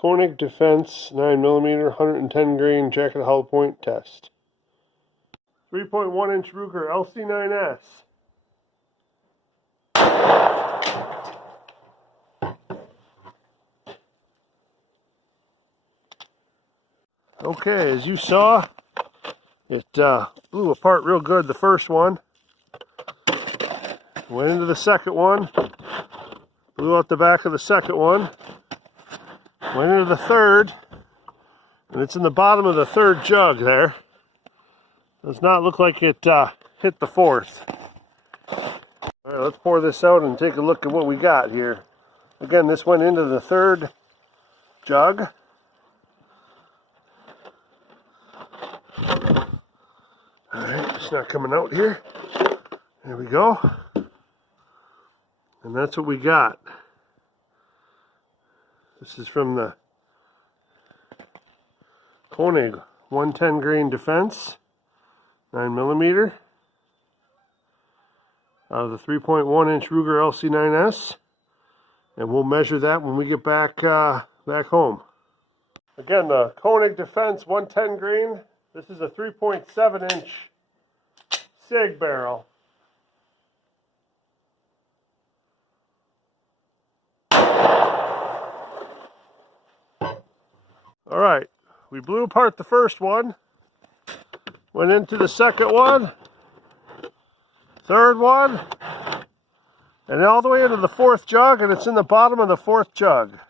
Koenig Defense 9mm 110 grain jacket hollow point test. 3.1 inch Ruger LC9S. Okay, as you saw, it blew apart real good the first one. Went into the second one, blew out the back of the second one, went into the third, and it's in the bottom of the third jug there. Does not look like it hit the fourth. Alright, let's pour this out and take a look at what we got here. Again, this went into the third jug. Alright, it's not coming out here. There we go. And that's what we got. This is from the Koenig 110 grain Defense 9mm out of the 3.1 inch Ruger LC9S, and we'll measure that when we get back home. Again, the Koenig Defense 110 grain. This is a 3.7 inch SIG barrel. All right, we blew apart the first one, went into the second one, third one, and all the way into the fourth jug, and it's in the bottom of the fourth jug.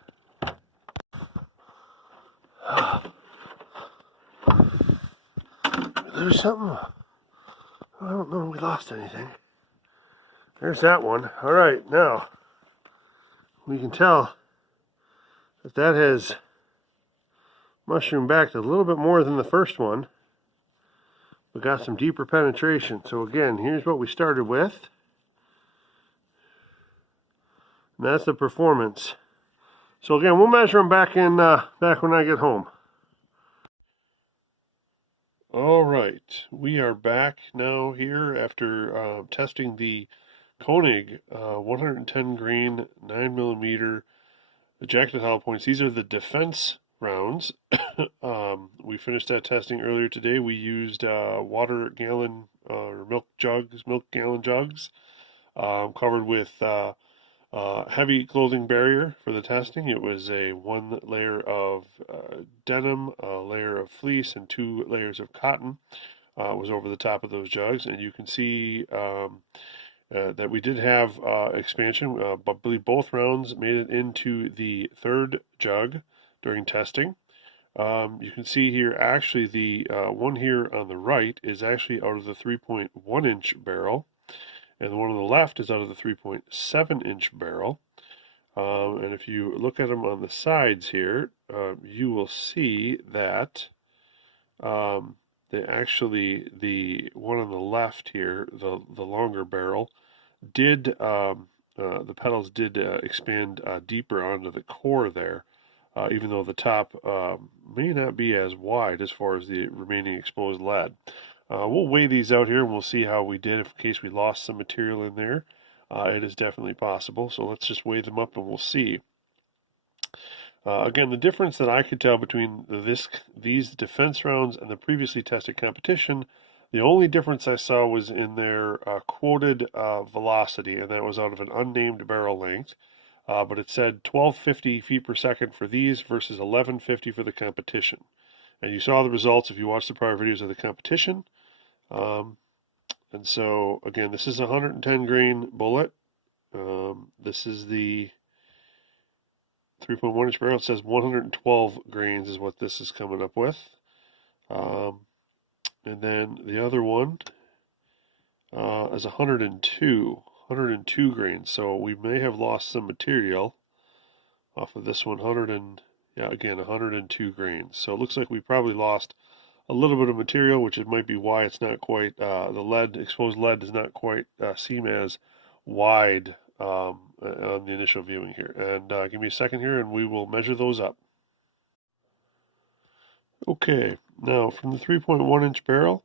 There's something. I don't know if we lost anything. There's that one. All right, now we can tell that that has mushroomed back a little bit more than the first one. We got some deeper penetration. So again, here's what we started with. And that's the performance. So again, we'll measure them back when I get home. All right, we are back now here after testing the Koenig 110 grain 9mm jacketed hollow points. These are the defense rounds. We finished that testing earlier today. We used water gallon or milk gallon jugs, covered with heavy clothing barrier for the testing. It was a 1 layer of denim, a layer of fleece, and 2 layers of cotton was over the top of those jugs. And you can see that we did have expansion, but I believe both rounds made it into the third jug during testing. You can see here, actually, the one here on the right is actually out of the 3.1 inch barrel, and the one on the left is out of the 3.7 inch barrel. And if you look at them on the sides here, you will see that the one on the left here, the longer barrel, did the petals did expand deeper onto the core there. Even though the top may not be as wide as far as the remaining exposed lead. We'll weigh these out here and we'll see how we did in case we lost some material in there. It is definitely possible, so let's just weigh them up and we'll see. Again, the difference that I could tell between these defense rounds and the previously tested competition, the only difference I saw was in their quoted velocity, and that was out of an unnamed barrel length. But it said 1250 feet per second for these versus 1150 for the competition. And you saw the results if you watched the prior videos of the competition. And so, again, this is a 110 grain bullet. This is the 3.1 inch barrel. It says 112 grains is what this is coming up with. And then the other one is 102 grains, so we may have lost some material off of this one. 102 grains. So it looks like we probably lost a little bit of material, which it might be why it's not quite the exposed lead does not quite seem as wide on the initial viewing here. And give me a second here, and we will measure those up. Okay, now from the 3.1 inch barrel,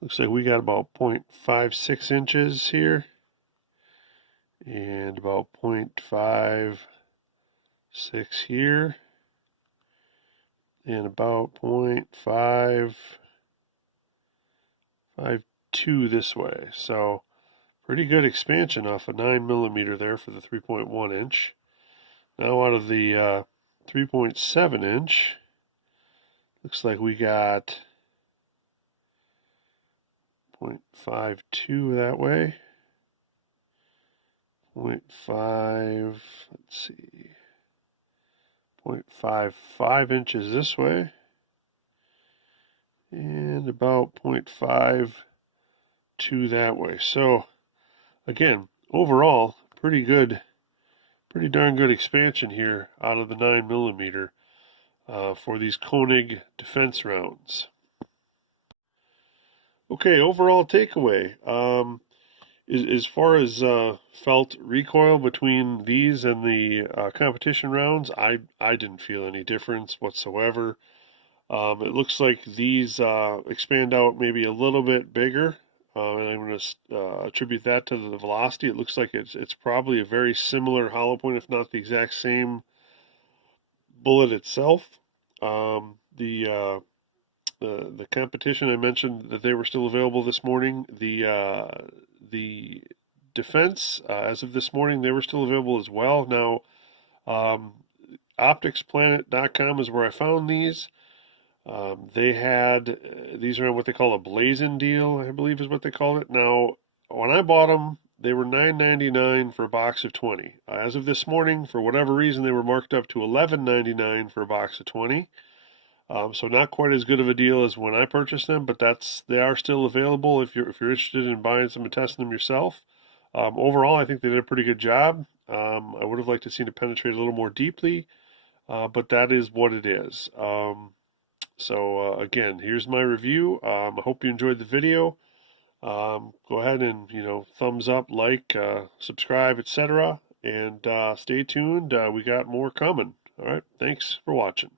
looks like we got about 0.56 inches here, and about 0.56 here, and about 0.552 this way. So pretty good expansion off a 9 millimeter there for the 3.1 inch. Now out of the 3.7 inch, looks like we got 0.52 that way. 0.5, let's see, 0.55 inches this way, and about 0.52 that way. So again, overall, pretty darn good expansion here out of the 9 millimeter for these Koenig defense rounds. Okay, overall takeaway. As far as felt recoil between these and the competition rounds, I didn't feel any difference whatsoever. It looks like these expand out maybe a little bit bigger, and I'm going to attribute that to the velocity. It looks like it's probably a very similar hollow point, if not the exact same bullet itself. The competition, I mentioned that they were still available this morning. The defense, as of this morning, they were still available as well. Now, opticsplanet.com is where I found these. They had these are on what they call a blazing deal, I believe is what they call it. Now, when I bought them, they were $9.99 for a box of 20. As of this morning, for whatever reason, they were marked up to $11.99 for a box of 20. So not quite as good of a deal as when I purchased them, but they are still available if you're interested in buying some and testing them yourself. Overall, I think they did a pretty good job. I would have liked to see it penetrate a little more deeply, but that is what it is. So again, here's my review. I hope you enjoyed the video. Go ahead and thumbs up, like, subscribe, etc. And stay tuned. We got more coming. All right. Thanks for watching.